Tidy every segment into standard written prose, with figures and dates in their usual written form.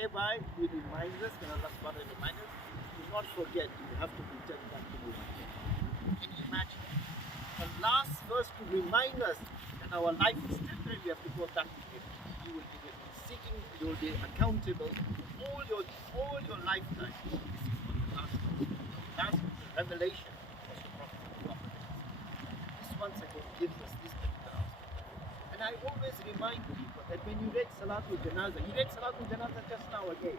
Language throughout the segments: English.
whereby he reminds us, when Allah subhanahu wa ta'ala reminds us, do not forget, you have to return back to me one day. Can you imagine? The last verse to remind us that our life is temporary, we have to go back to him. You will be seeking, you will be accountable all your lifetime. This is what the last revelation was the Prophet Muhammad. This once again gives us this particular aspect. And I always remind people that when you read Salatul Janazah, you read Salatul Janazah just now again.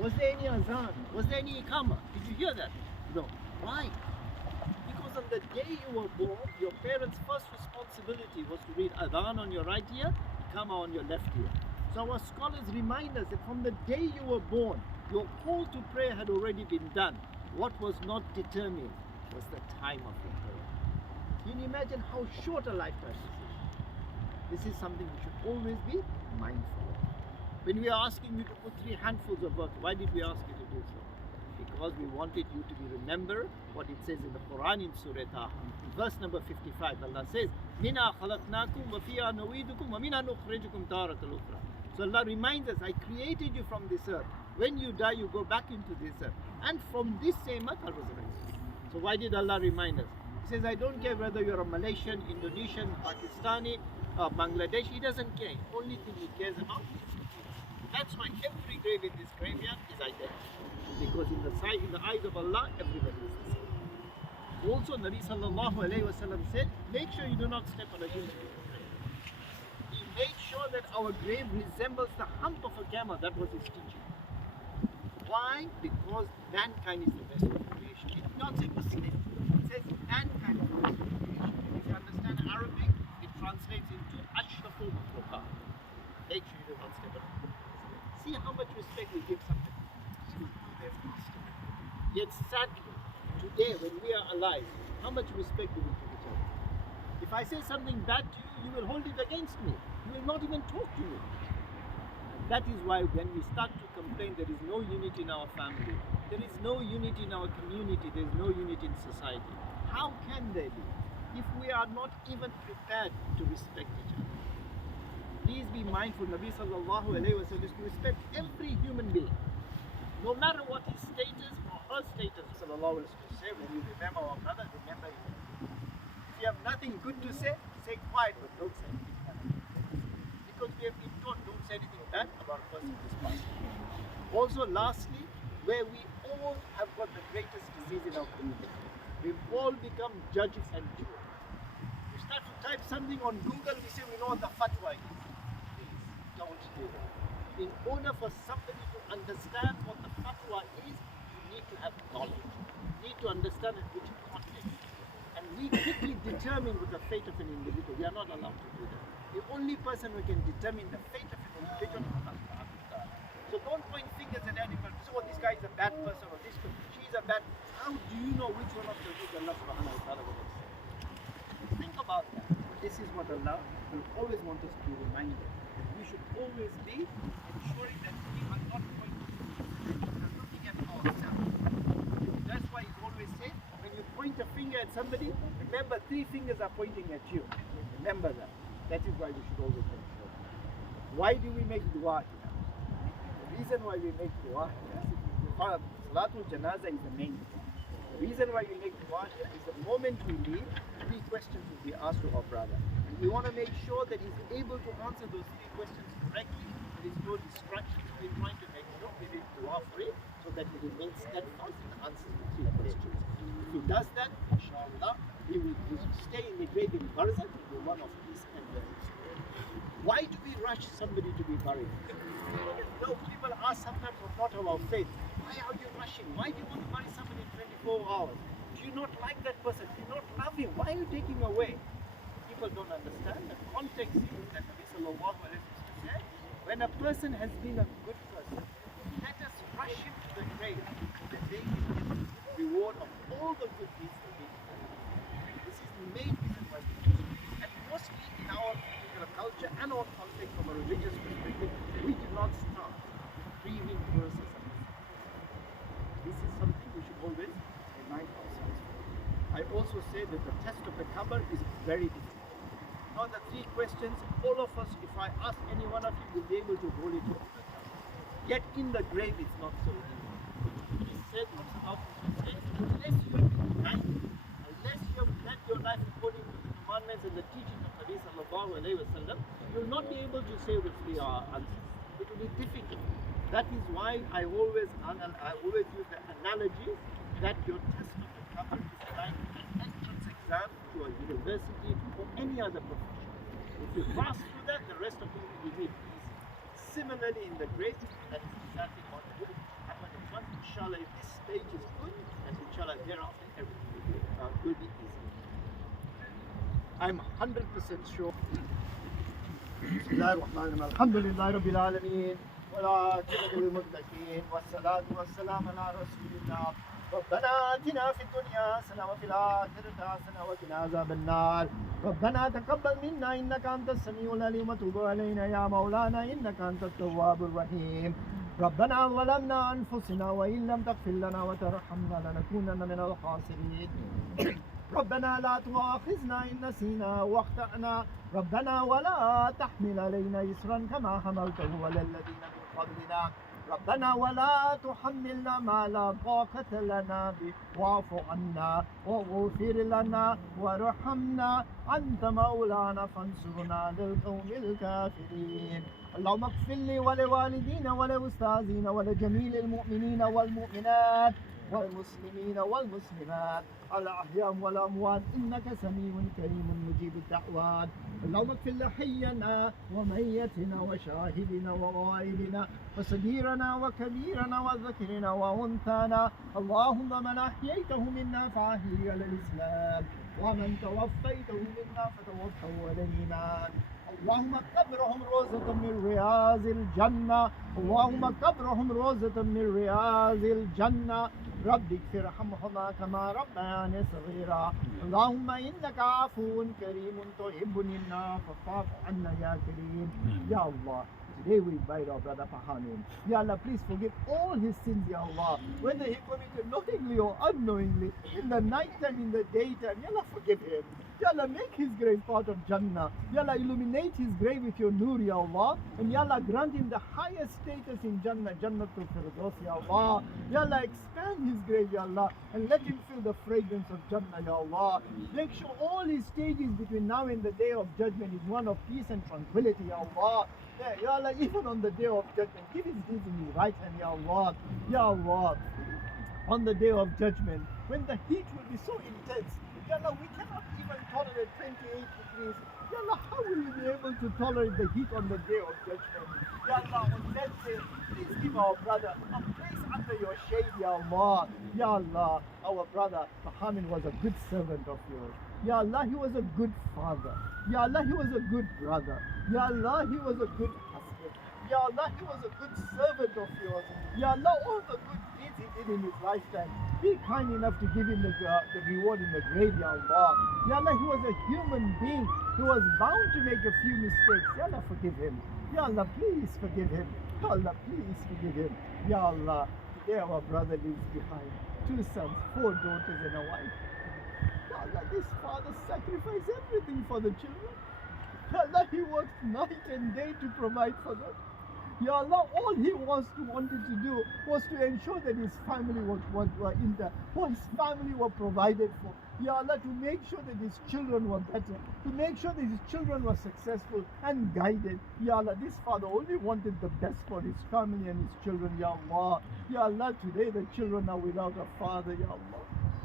Was there any azan? Was there any iqamah? Did you hear that? No. Why? Because on the day you were born, your parents' first responsibility was to read adhan on your right ear, iqamah on your left ear. So our scholars remind us that from the day you were born, your call to prayer had already been done. What was not determined was the time of your prayer. Can you imagine how short a lifetime this is? This is something we should always be mindful of. When we are asking you to put 3 handfuls of water, why did we ask you to do so? Because we wanted you to remember what it says in the Quran in Surah Taha. In verse number 55, Allah says, "Minha khalaqnakum wa fiha nu'idukum wa minha nukhrijukum taratan ukhra." So Allah reminds us, I created you from this earth. When you die, you go back into this earth. And from this same earth, I'll resurrect you. So why did Allah remind us? He says, I don't care whether you're a Malaysian, Indonesian, Pakistani, Bangladesh. He doesn't care. The only thing He cares about is you. That's why every grave in this graveyard is identical. Because in the eyes of Allah, everybody is the same. Also, Nabi sallallahu alayhi wa sallam said, make sure you do not step on a human being. He made sure that our grave resembles the hump of a camel. That was his teaching. Why? Because mankind is the best of creation. It did not say Muslim. It says mankind is the best of creation. If you understand Arabic, it translates into Ashraful Makhluqat. Make sure you do not step on it. See how much respect we give something. Even though they've passed away. Yet sadly, today when we are alive, how much respect do we give each other? If I say something bad to you, you will hold it against me. You will not even talk to me. And that is why when we start to complain there is no unity in our family, there is no unity in our community, there is no unity in society. How can there be if we are not even prepared to respect each other? Please be mindful, Nabi sallallahu alayhi wa sallam, to respect every human being. No matter what his status or her status, sallallahu alayhi wa sallam, say, when you remember our brother, remember him. If you have nothing good to say quiet, but don't say anything bad. Because we have been taught, don't say anything bad about a person who is passed. Also, lastly, where we all have got the greatest disease in our community, we've all become judges and jurors. We start to type something on Google, we say we know what the fatwa is. Please, don't do that. In order for somebody to understand what the fatwa is, you need to have knowledge. You need to understand in which context. And we quickly determine with the fate of an individual. We are not allowed to do that. The only person who can determine the fate of an individual is Allah subhanahu wa ta'ala. So don't point fingers at anyone. So this guy is a bad person or this person, she's a bad. How do you know which one of the two Allah subhanahu wa ta'ala will accept? Think about that. This is what Allah will always want us to be reminded. We should always be ensuring that we are not pointing fingers, we are looking at ourselves. That's why He's always said, when you point a finger at somebody, remember 3 fingers are pointing at you. Remember that. That is why we should always make sure. Why do we make dua? The reason why we make dua is Salatul Janazah is the main thing. The reason why we make dua is the moment we leave, 3 questions will be asked to our brother. And we want to make sure that he's able to answer those 3 questions correctly. There is no distraction. We're trying to make sure we make dua for him so that he remains steadfast in answering the 3 questions. If he does that, inshallah, he will stay in the grave in Barzakh and be one of these envelopes. Why do we rush somebody to be buried? No, people ask sometimes not of our faith. Why are you rushing? Why do you want to bury somebody in 24 hours? Do you not like that person? Do you not love him? Why are you taking him away? People don't understand the context is that Nabi sallallahu alayhi wa sallam said, when a person has been a good person, let us rush him to the grave so that they will get the reward of all the good deeds that they did. This is the main reason why we do it. And mostly in our particular culture and our context from a religious perspective, we do not start grieving verses. This is something we should always remind ourselves. I also say that the test of the qabr is very difficult. Now the 3 questions, all of us, if I ask any one of you, will be able to hold it all the time. Yet in the grave it's not so relevant. He said, unless you have been united, unless you have led your life according to the commandments and the teachings of Nabi sallallahu alayhi wa sallam, you will not be able to say with the answers. It will be difficult. That is why I always use the analogy that your test of the cover is like an entrance exam to a university or any other profession. If you pass through that, the rest of it will be easy. Similarly, in the grave, that is exactly what will happen in one. Inshallah, if this stage is good, and inshallah thereafter everything will be easy. I'm 100% sure. Bismillahirrahmanirrahim. Alhamdulillahi Rabbil Alameen. والعاقبة للمتقين والصلاة والسلام على رسول الله. ربنا آتنا في الدنيا حسنة وفي الآخرة حسنة وقنا عذاب النار. ربنا تقبل منا إنك أنت السميع العليم وتب علينا يا مولانا إنك أنت التواب الرحيم. ربنا ظلمنا أنفسنا وإن لم تغفر لنا وترحمنا لنكونن من الخاسرين. ربنا لا تؤاخذنا إن نسينا واخطأنا. ربنا ولا تحمل علينا إصرا كما حملته على الذين من قبلنا. ربنا ولا تحملنا ما لا طاقة لنا به واعف عنا واغفر لنا وارحمنا أنت مولانا فانصرنا على القوم الكافرين. اللهم اغفر لي ولوالدينا ولأستاذنا ولجميع المؤمنين والمؤمنات والمسلمين والمسلمات الأحياء والأموات إنك سميع كريم مجيب الدعوات. اللهم اغفر لحينا وميتنا وشاهدنا وغائبنا وصغيرنا وكبيرنا وذكرنا وأنثانا. اللهم من أحييته منا فأحيه على الإسلام ومن توفيته منا فتوفه على الإيمان. اللهم قبرهم روضة من رياض الجنة. اللهم قبرهم روضة من رياض الجنة. رب اغفر ارحمهما كما ربياني صغيرا. اللهم إنك عفو كريم تحب العفو فاعف عنا يا كريم. Ya Allah, today we invite our brother Pahamin. Ya Allah, please forgive all his sins, Ya Allah. Whether he committed knowingly or unknowingly, in the night time, in the daytime, Ya Allah, forgive him. Ya Allah, make his grave part of Jannah. Ya Allah, illuminate his grave with your nur, Ya Allah. And Ya Allah, grant him the highest status in Jannah, Jannatul Firdaus, Ya Allah. Ya Allah, expand his grave, Ya Allah, and let him feel the fragrance of Jannah, Ya Allah. Make sure all his stages between now and the day of judgment is one of peace and tranquility, Ya Allah. Ya Allah, even on the day of judgment, give his deeds in his right hand, Ya Allah. Ya Allah, on the day of judgment, when the heat will be so intense, Ya Allah, we cannot even tolerate 28 degrees. Ya Allah, how will we be able to tolerate the heat on the day of judgment? Ya Allah, on that day, please give our brother a place under your shade, Ya Allah. Ya Allah, our brother Pahamin was a good servant of yours. Ya Allah, he was a good father. Ya Allah, he was a good brother. Ya Allah, he was a good husband. Ya Allah, he was a good servant of yours. Ya Allah, all the good deeds he did in his lifetime, be kind enough to give him the reward in the grave, Ya Allah. Ya Allah, he was a human being. He was bound to make a few mistakes. Ya Allah, forgive him. Ya Allah, please forgive him. Ya Allah, please forgive him. Ya Allah, today our brother leaves behind 2 sons, 4 daughters and a wife. Ya Allah, this father sacrificed everything for the children. Ya Allah, he worked night and day to provide for them. Ya Allah, all he wanted to do was to ensure that his family his family were provided for. Ya Allah, to make sure that his children were better, to make sure that his children were successful and guided. Ya Allah, this father only wanted the best for his family and his children, Ya Allah. Ya Allah, today the children are without a father, Ya Allah.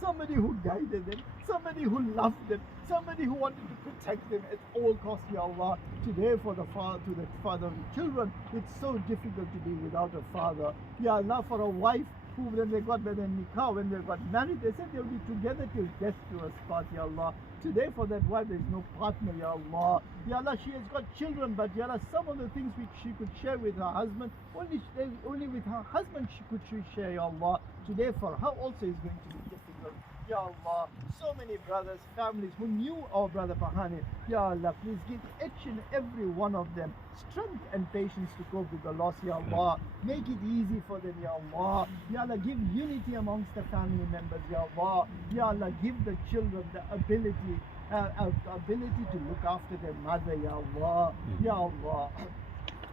Somebody who guided them, somebody who loved them, somebody who wanted to protect them at all costs, Ya Allah. Today to the father of the children, it's so difficult to be without a father. Ya Allah, for a wife who when they got nikah, when they got married, they said they'll be together till death do us part, Ya Allah. Today for that wife there is no partner, Ya Allah. Ya Allah, she has got children, but Ya Allah, some of the things which she could share with her husband, only with her husband she could share, Ya Allah. Today for her also is going to be difficult. Ya Allah, so many brothers, families who knew our brother Pahamin. Ya Allah, please give each and every one of them strength and patience to cope with the loss, Ya Allah. Make it easy for them, Ya Allah. Ya Allah, give unity amongst the family members, Ya Allah. Ya Allah, give the children the ability to look after their mother, Ya Allah. Ya Allah.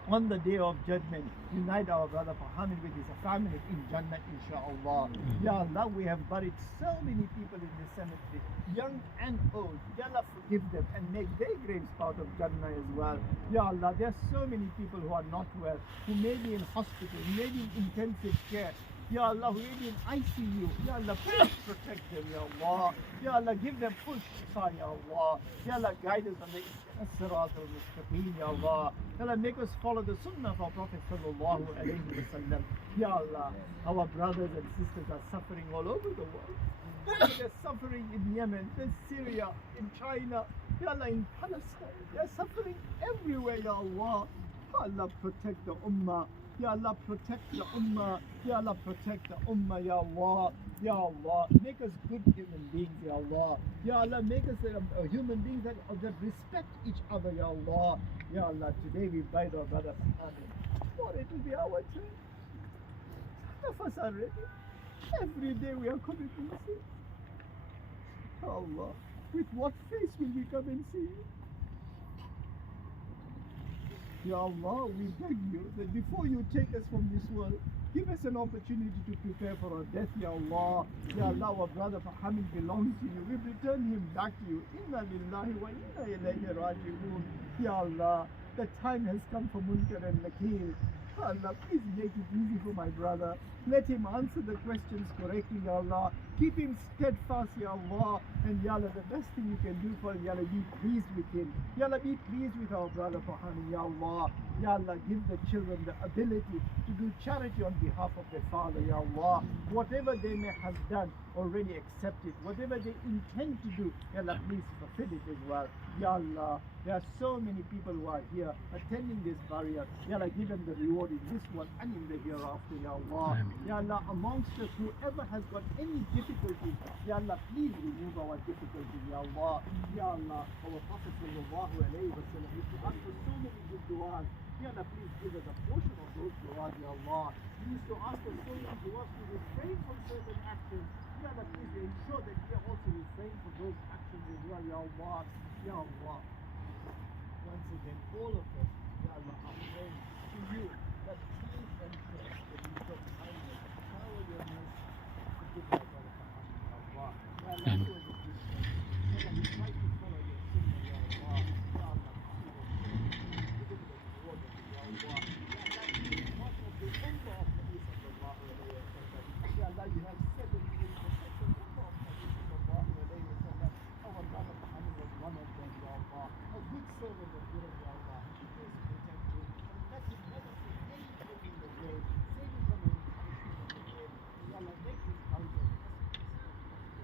on the day of judgment, unite our brother Pahamin with his family in Jannah, inshaAllah. Ya Allah, we have buried so many people in this cemetery, young and old. Ya Allah, forgive them and make their graves part of Jannah as well. Ya Allah, there are so many people who are not well, who may be in hospital, who may be in intensive care. Ya Allah, who may be in ICU. Ya Allah, please protect them, Ya Allah. Ya Allah, give them full shifa, Ya Allah. Ya Allah, guide us on the As-Sirat al-Mustaqim, Ya Allah. Ya Allah, make us follow the sunnah of our Prophet sallallahu alayhi wa sallam. Ya Allah, our brothers and sisters are suffering all over the world. They're suffering in Yemen, in Syria, in China, Ya Allah, in Palestine. They're suffering everywhere, Ya Allah. Ya Allah, protect the ummah. Ya Allah, protect the ummah. Ya Allah, protect the ummah, Ya Allah. Ya Allah, make us good human beings, Ya Allah. Ya Allah, make us human beings that respect each other, Ya Allah. Ya Allah, today we buried our brother Pahamin. Tomorrow it will be our turn. None of us are ready. Every day we are committing sin. Ya Allah, with what face will we come and see you? Ya Allah, we beg you that before you take us from this world, give us an opportunity to prepare for our death, Ya Allah. Ya Allah, our brother Pahamin belongs to you. We return him back to you. Inna lillahi wa inna ilayhi raji'un. Ya Allah, the time has come for Munkar and Nakir. Ya Allah, please make it easy for my brother. Let him answer the questions correctly, Ya Allah. Keep him steadfast, Ya Allah. And Ya Allah, the best thing you can do for him, Ya Allah, be pleased with him. Ya Allah, be pleased with our brother Pahamin, Ya Allah. Ya Allah, give the children the ability to do charity on behalf of their father, Ya Allah. Whatever they may have done, already accept it. Whatever they intend to do, Ya Allah, please fulfill it as well. Ya Allah, there are so many people who are here attending this burial. Ya Allah, give them the reward in this one and in the hereafter, Ya Allah. Ya Allah, amongst us, whoever has got any difficulty, Ya Allah, please remove our difficulty, Ya Allah. Ya Allah, our Prophet sallallahu alayhi wa sallam used to ask for so many good du'as. Ya Allah, please give us a portion of those du'as, Ya Allah. We used to ask for so many du'as to refrain from certain actions. Ya Allah, please ensure that we are also refrain from those actions as well, Ya Allah. Ya Allah. Once again, all of us, Ya Allah, are praying to you that please and trust that you show kindness, shower your mercy, forgive our brother Pahamin, Ya Allah. Ya Allah, who was a Christian, Ya Allah, we try to follow your sunnah, Ya Allah. Ya Allah, give him the reward of it, Ya Allah. Ya Allah, he is part of the ummah of Nabi sallallahu alayhi wa sallam. Ya Allah, you have said that you will protect the ummah of Nabi sallallahu alayhi wa sallam. Our brother Pahamin was one of them, Ya Allah. A good servant of yours, Ya Allah. Please protect him and let him never see anything in the grave. Save him from any punishment in the grave. Ya Allah, make his house a blessing,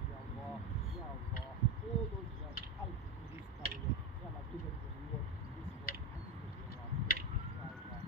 Ya Allah. Ya Allah, all those who have helped in this career, Ya Allah, give them the reward in this world and in the hereafter. Ya Allah.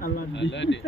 Allah di.